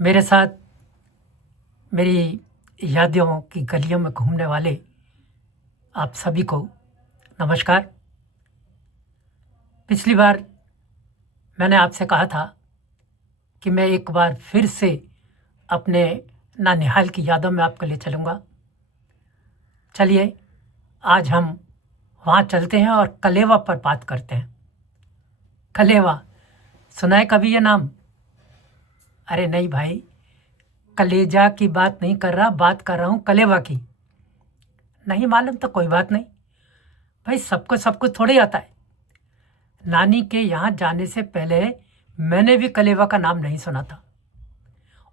मेरे साथ मेरी यादों की गलियों में घूमने वाले आप सभी को नमस्कार। पिछली बार मैंने आपसे कहा था कि मैं एक बार फिर से अपने नानिहाल की यादों में आपको ले चलूँगा। चलिए आज हम वहाँ चलते हैं और कलेवा पर बात करते हैं। कलेवा सुना है कभी ये नाम? अरे नहीं भाई, कलेजा की बात नहीं कर रहा, बात कर रहा हूँ कलेवा की। नहीं मालूम तो कोई बात नहीं भाई, सबको सब कुछ थोड़ी आता है। नानी के यहाँ जाने से पहले मैंने भी कलेवा का नाम नहीं सुना था।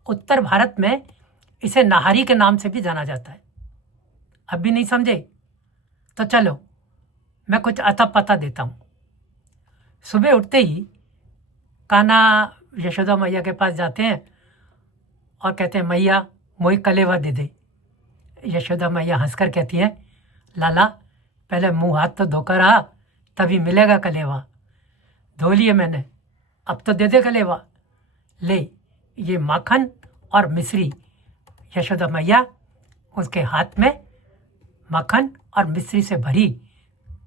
उत्तर भारत में इसे नाहरी के नाम से भी जाना जाता है। अब भी नहीं समझे तो चलो मैं कुछ अता पता देता हूँ। सुबह उठते ही कान्हा यशोदा मैया के पास जाते हैं और कहते हैं मैया मोई कलेवा दे दे। यशोदा मैया हंसकर कहती हैं लाला पहले मुंह हाथ तो धोकर आ, तभी मिलेगा कलेवा। धो लिए मैंने, अब तो दे दे कलेवा। ले ये माखन और मिश्री। यशोदा मैया उसके हाथ में माखन और मिश्री से भरी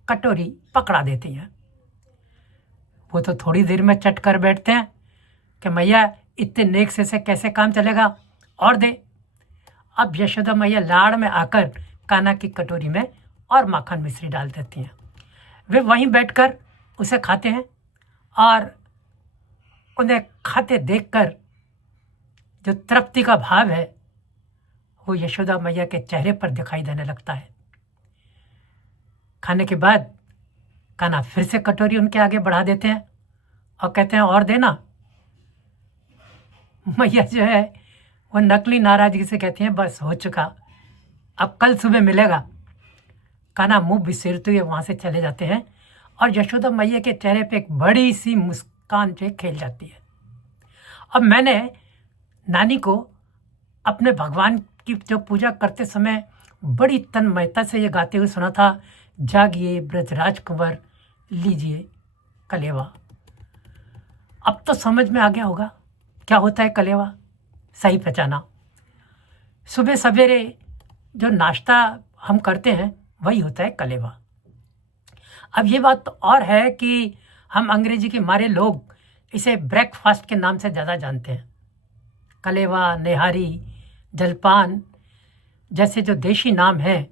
कटोरी पकड़ा देती हैं। वो तो थोड़ी देर में चट कर बैठते हैं कि मैया इतने नेक से कैसे काम चलेगा, और दे। अब यशोदा मैया लाड़ में आकर कान्हा की कटोरी में और माखन मिश्री डाल देती हैं। वे वहीं बैठकर उसे खाते हैं और उन्हें खाते देखकर जो तृप्ति का भाव है वो यशोदा मैया के चेहरे पर दिखाई देने लगता है। खाने के बाद कान्हा फिर से कटोरी उनके आगे बढ़ा देते हैं और कहते हैं और देना। मैया जो है वो नकली नाराजगी से कहती हैं बस हो चुका, अब कल सुबह मिलेगा। कान्हा मुंह बिसेरते हुए वहाँ से चले जाते हैं और यशोदा मैया के चेहरे पे एक बड़ी सी मुस्कान जो खेल जाती है। अब मैंने नानी को अपने भगवान की जो पूजा करते समय बड़ी तन्मयता से ये गाते हुए सुना था, जागिए ब्रजराज कुंवर लीजिए कलेवा। अब तो समझ में आ गया होगा क्या होता है कलेवा, सही पहचाना। सुबह सवेरे जो नाश्ता हम करते हैं वही होता है कलेवा। अब ये बात तो और है कि हम अंग्रेजी के मारे लोग इसे ब्रेकफास्ट के नाम से ज़्यादा जानते हैं। कलेवा, नेहारी, जलपान जैसे जो देशी नाम हैं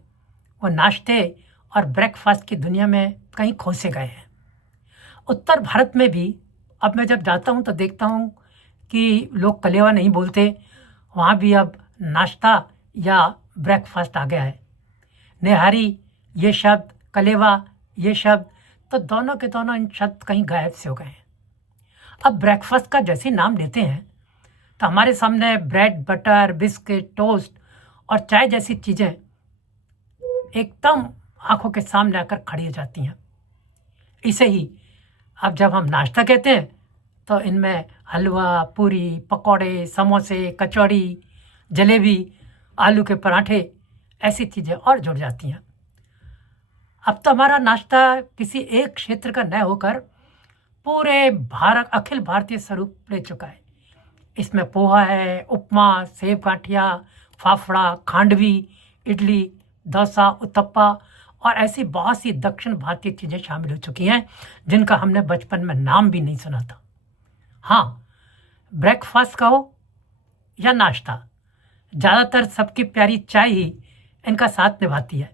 वो नाश्ते और ब्रेकफास्ट की दुनिया में कहीं खो से गए हैं। उत्तर भारत में भी अब मैं जब जाता हूँ तो देखता हूँ कि लोग कलेवा नहीं बोलते, वहाँ भी अब नाश्ता या ब्रेकफास्ट आ गया है। नेहारी ये शब्द, कलेवा ये शब्द, तो दोनों के दोनों इन शब्द कहीं गायब से हो गए हैं। अब ब्रेकफास्ट का जैसे नाम लेते हैं तो हमारे सामने ब्रेड, बटर, बिस्किट, टोस्ट और चाय जैसी चीज़ें एकदम आंखों के सामने आकर खड़ी हो जाती हैं। इसे ही अब जब हम नाश्ता कहते हैं तो इनमें हलवा, पूरी, पकौड़े, समोसे, कचौड़ी, जलेबी, आलू के पराठे ऐसी चीज़ें और जुड़ जाती हैं। अब तो हमारा नाश्ता किसी एक क्षेत्र का न होकर पूरे भारत, अखिल भारतीय स्वरूप ले चुका है। इसमें पोहा है, उपमा, सेव गांठिया, फाफड़ा, खांडवी, इडली, डोसा, उत्तप्पा और ऐसी बहुत सी दक्षिण भारतीय चीज़ें शामिल हो चुकी हैं जिनका हमने बचपन में नाम भी नहीं सुना था। हाँ, ब्रेकफास्ट कहो या नाश्ता, ज़्यादातर सबकी प्यारी चाय ही इनका साथ निभाती है।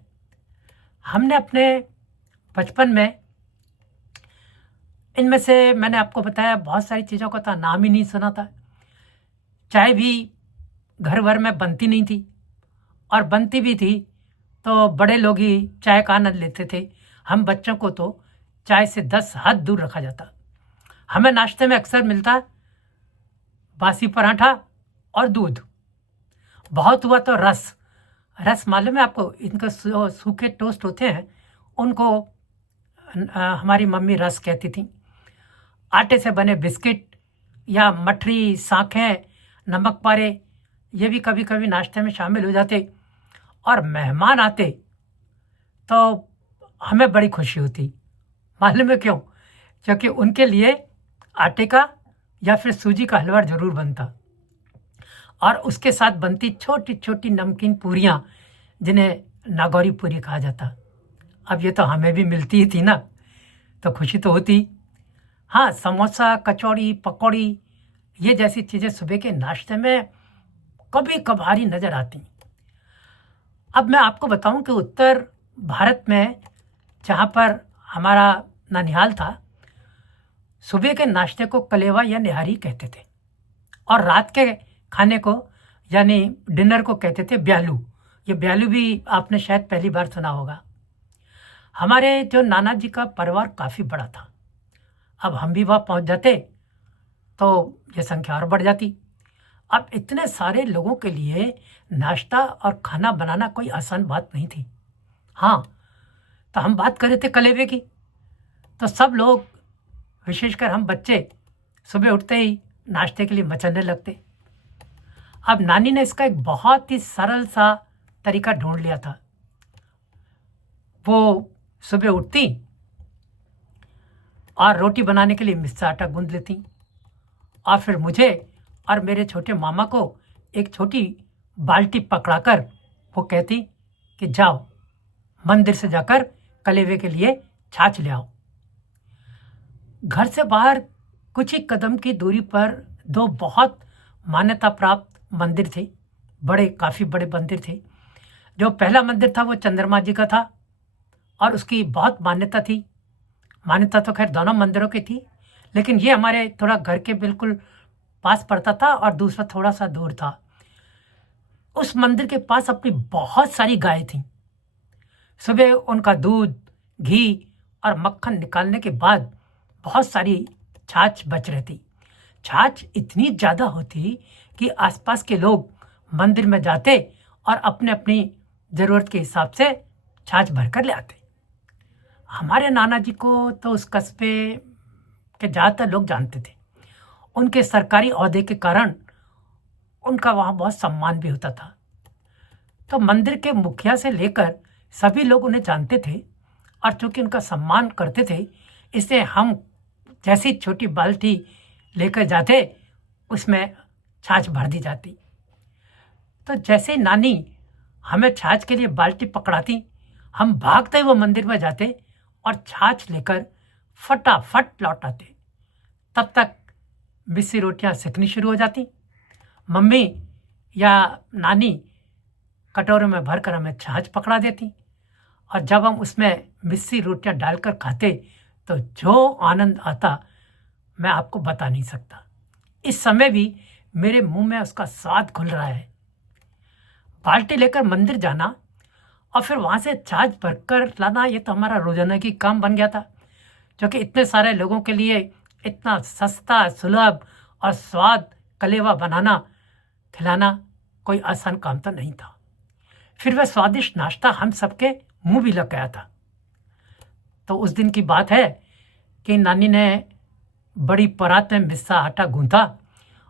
हमने अपने बचपन में इनमें से, मैंने आपको बताया, बहुत सारी चीज़ों का तो नाम ही नहीं सुना था। चाय भी घर भर में बनती नहीं थी, और बनती भी थी तो बड़े लोग ही चाय का आनंद लेते थे। हम बच्चों को तो चाय से 10 हाथ दूर रखा जाता। हमें नाश्ते में अक्सर मिलता बासी पराठा और दूध, बहुत हुआ तो रस। रस मालूम है आपको, इनके सूखे टोस्ट होते हैं उनको हमारी मम्मी रस कहती थी। आटे से बने बिस्किट या मठरी, साखें, नमक पारे ये भी कभी कभी नाश्ते में शामिल हो जाते। और मेहमान आते तो हमें बड़ी खुशी होती। मालूम है क्यों? क्योंकि उनके लिए आटे का या फिर सूजी का हलवा ज़रूर बनता। और उसके साथ बनती छोटी छोटी नमकीन पूरियाँ, जिन्हें नागौरी पूरी कहा जाता। अब ये तो हमें भी मिलती ही थी ना, तो खुशी तो होती। हाँ, समोसा, कचौड़ी, पकौड़ी, ये जैसी चीज़ें सुबह के नाश्ते में कभी कभार ही नज़र आती। अब मैं आपको बताऊं कि उत्तर भारत में, जहाँ पर हमारा ननिहाल था, सुबह के नाश्ते को कलेवा या निहारी कहते थे, और रात के खाने को यानी डिनर को कहते थे ब्यालू। ये ब्यालू भी आपने शायद पहली बार सुना होगा। हमारे जो नाना जी का परिवार काफ़ी बड़ा था। अब हम भी वहाँ पहुँच जाते तो ये संख्या और बढ़ जाती। अब इतने सारे लोगों के लिए नाश्ता और खाना बनाना कोई आसान बात नहीं थी। हाँ, तो हम बात कर रहे थे कलेवे की, तो सब लोग, विशेषकर हम बच्चे, सुबह उठते ही नाश्ते के लिए मचलने लगते। अब नानी ने इसका एक बहुत ही सरल सा तरीका ढूंढ लिया था। वो सुबह उठती और रोटी बनाने के लिए मिस्सा आटा गूंद लेती, और फिर मुझे और मेरे छोटे मामा को एक छोटी बाल्टी पकड़ाकर वो कहती कि जाओ मंदिर से जाकर कलेवे के लिए छाछ ले आओ। घर से बाहर कुछ ही कदम की दूरी पर दो बहुत मान्यता प्राप्त मंदिर थे। काफ़ी बड़े मंदिर थे। जो पहला मंदिर था वो चंद्रमा जी का था, और उसकी बहुत मान्यता थी। मान्यता तो खैर दोनों मंदिरों की थी, लेकिन ये हमारे थोड़ा घर के बिल्कुल पास पड़ता था, और दूसरा थोड़ा सा दूर था। उस मंदिर के पास अपनी बहुत सारी गायें थीं। सुबह उनका दूध, घी और मक्खन निकालने के बाद बहुत सारी छाछ बच रहती। छाछ इतनी ज़्यादा होती कि आसपास के लोग मंदिर में जाते और अपने अपनी ज़रूरत के हिसाब से छाछ भर कर ले आते। हमारे नाना जी को तो उस कस्बे के ज़्यादातर लोग जानते थे। उनके सरकारी ओहदे के कारण उनका वहाँ बहुत सम्मान भी होता था। तो मंदिर के मुखिया से लेकर सभी लोग उन्हें जानते थे, और चूंकि उनका सम्मान करते थे, इसलिए हम जैसी छोटी बाल्टी लेकर जाते उसमें छाछ भर दी जाती। तो जैसे नानी हमें छाछ के लिए बाल्टी पकड़ाती, हम भागते हुए मंदिर में जाते और छाछ लेकर फटाफट लौट आते। तब तक मिस्सी रोटियां सिकनी शुरू हो जाती। मम्मी या नानी कटोरे में भरकर हमें छाछ पकड़ा देती, और जब हम उसमें मिस्सी रोटियां डालकर खाते तो जो आनंद आता मैं आपको बता नहीं सकता। इस समय भी मेरे मुंह में उसका स्वाद घुल रहा है। बाल्टी लेकर मंदिर जाना और फिर वहाँ से छाछ भरकर लाना, ये तो हमारा रोजाना की काम बन गया था, क्योंकि इतने सारे लोगों के लिए इतना सस्ता, सुलभ और स्वाद कलेवा बनाना, खिलाना कोई आसान काम तो नहीं था। फिर वह स्वादिष्ट नाश्ता हम सबके मुंह भी लग गया था। तो उस दिन की बात है कि नानी ने बड़ी परात में मिस्सा आटा गूंथा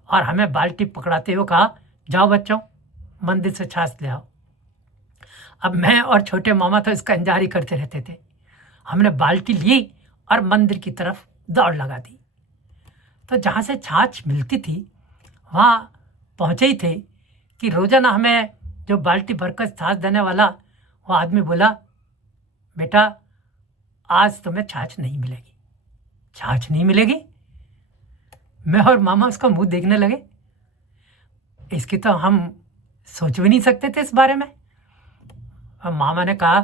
और हमें बाल्टी पकड़ाते हुए कहा, जाओ बच्चों मंदिर से छाछ ले आओ। अब मैं और छोटे मामा तो इसका इंतजार ही करते रहते थे। हमने बाल्टी ली और मंदिर की तरफ दौड़ लगा दी। तो जहाँ से छाछ मिलती थी वहाँ पहुँचे ही थे कि रोजाना हमें जो बाल्टी भरकर छाछ देने वाला वो आदमी बोला, बेटा आज तुम्हें छाछ नहीं मिलेगी। छाछ नहीं मिलेगी? मैं और मामा उसका मुंह देखने लगे। इसकी तो हम सोच भी नहीं सकते थे इस बारे में। और मामा ने कहा,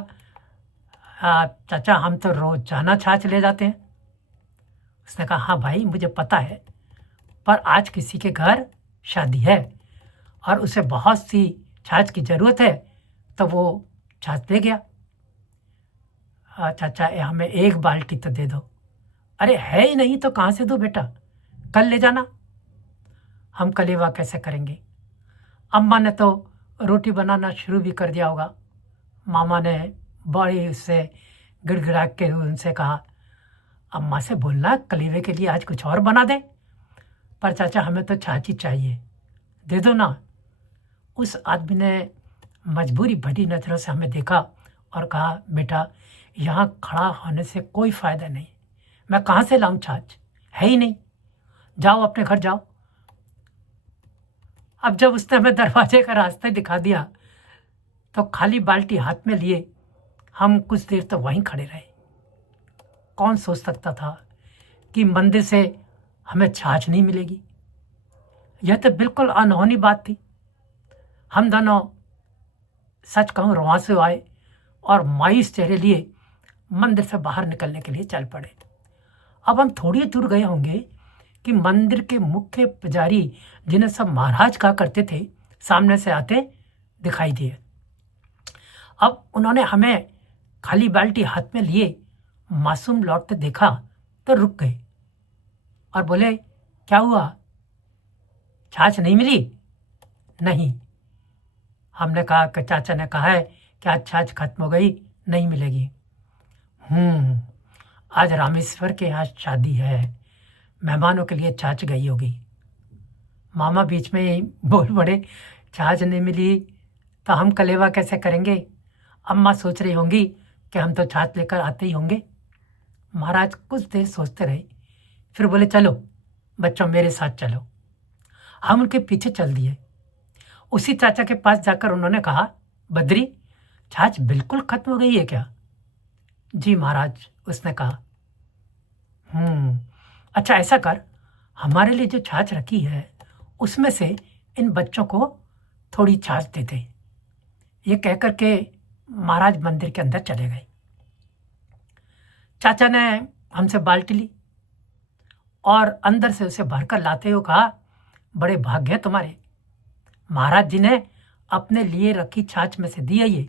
चाचा हम तो रोजाना छाछ ले जाते हैं। उसने कहा, हाँ भाई मुझे पता है, पर आज किसी के घर शादी है और उसे बहुत सी छाछ की ज़रूरत है, तो वो छाछ दे गया। चाचा हमें एक बाल्टी तो दे दो। अरे है ही नहीं तो कहाँ से दूँ बेटा, कल ले जाना। हम कलेवा कैसे करेंगे? अम्मा ने तो रोटी बनाना शुरू भी कर दिया होगा। मामा ने बड़ी उससे गिड़गिड़ा के उनसे कहा, अम्मा से बोलना कलेवे के लिए आज कुछ और बना दे। पर चाचा हमें तो छाछ ही चाहिए, दे दो ना। उस आदमी ने मजबूरी भरी नज़रों से हमें देखा और कहा, बेटा यहाँ खड़ा होने से कोई फ़ायदा नहीं, मैं कहाँ से लाऊं छाछ, है ही नहीं, जाओ अपने घर जाओ। अब जब उसने हमें दरवाजे का रास्ता दिखा दिया तो खाली बाल्टी हाथ में लिए हम कुछ देर तो वहीं खड़े रहे। कौन सोच सकता था कि मंदिर से हमें छाछ नहीं मिलेगी। यह तो बिल्कुल अनहोनी बात थी। हम दोनों सच कहूँ रुआंसे आए और मायूस चेहरे लिए मंदिर से बाहर निकलने के लिए चल पड़े। अब हम थोड़ी दूर गए होंगे कि मंदिर के मुख्य पुजारी, जिन्हें सब महाराज कहा करते थे, सामने से आते दिखाई दिए। अब उन्होंने हमें खाली बाल्टी हाथ में लिए मासूम लौटते देखा तो रुक गए और बोले, क्या हुआ, छाछ नहीं मिली? नहीं। हमने कहा कि चाचा ने कहा है कि आज छाछ खत्म हो गई, नहीं मिलेगी। आज रामेश्वर के यहाँ शादी है, मेहमानों के लिए छाछ गई होगी। मामा बीच में ही बोल पड़े, छाछ नहीं मिली तो हम कलेवा कैसे करेंगे? अम्मा सोच रही होंगी कि हम तो छाछ लेकर आते ही होंगे। महाराज कुछ देर सोचते रहे, फिर बोले, चलो बच्चों मेरे साथ चलो। हम उनके पीछे चल दिए। उसी चाचा के पास जाकर उन्होंने कहा, बद्री, छाछ बिल्कुल खत्म हो गई है क्या? जी महाराज, उसने कहा। अच्छा ऐसा कर, हमारे लिए जो छाछ रखी है उसमें से इन बच्चों को थोड़ी छाछ दे दे। ये कहकर के महाराज मंदिर के अंदर चले गए। चाचा ने हमसे बाल्टी ली और अंदर से उसे भरकर लाते हुए कहा, बड़े भाग्य है तुम्हारे, महाराज जी ने अपने लिए रखी छाछ में से दी है ये।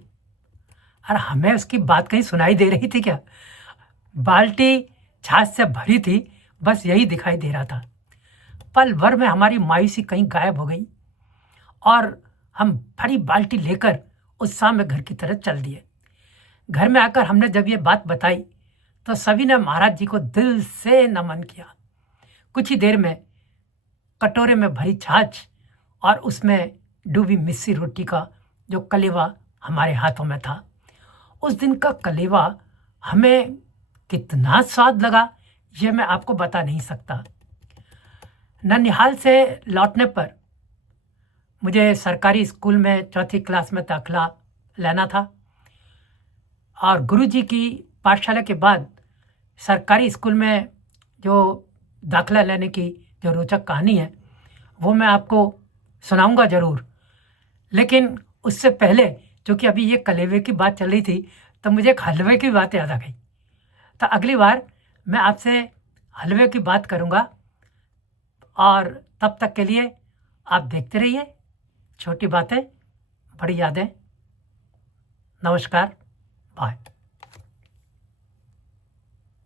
और हमें उसकी बात कहीं सुनाई दे रही थी क्या? बाल्टी छाछ से भरी थी, बस यही दिखाई दे रहा था। पल भर में हमारी मायूसी कहीं गायब हो गई और हम भरी बाल्टी लेकर उत्साह में घर की तरफ चल दिए। घर में आकर हमने जब ये बात बताई तो सभी ने महाराज जी को दिल से नमन किया। कुछ ही देर में कटोरे में भरी छाछ और उसमें डूबी मिस्सी रोटी का जो कलेवा हमारे हाथों में था, उस दिन का कलेवा हमें कितना स्वाद लगा यह मैं आपको बता नहीं सकता। ननिहाल से लौटने पर मुझे सरकारी स्कूल में चौथी क्लास में दाखिला लेना था और गुरुजी की पाठशाला के बाद सरकारी स्कूल में जो दाखिला लेने की जो रोचक कहानी है वो मैं आपको सुनाऊंगा ज़रूर। लेकिन उससे पहले, क्योंकि अभी ये कलेवे की बात चल रही थी, तो मुझे एक हलवे की बात याद आ गई। तो अगली बार मैं आपसे हलवे की बात करूंगा और तब तक के लिए आप देखते रहिए छोटी बातें बड़ी यादें। नमस्कार, बाय।